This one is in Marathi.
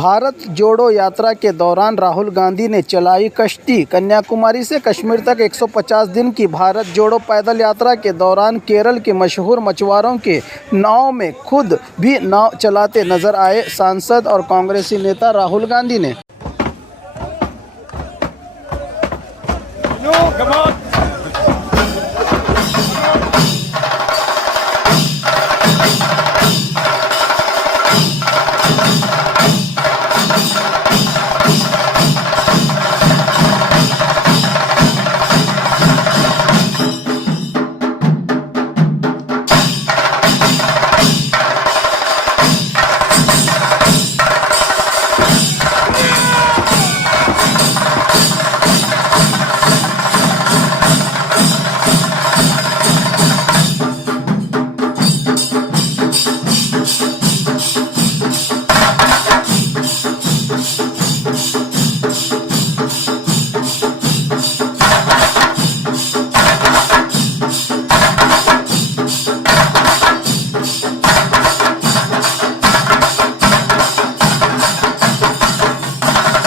भारत जोड़ो यात्रा के दौरान राहुल गांधी ने चलाई कश्ती। कन्याकुमारी से कश्मीर तक 150 दिन की भारत जोड़ो पैदल यात्रा के दौरान केरल के मशहूर मछुआरों के नाव में खुद भी नाव चलाते नजर आए सांसद और कांग्रेसी नेता राहुल गांधी ने।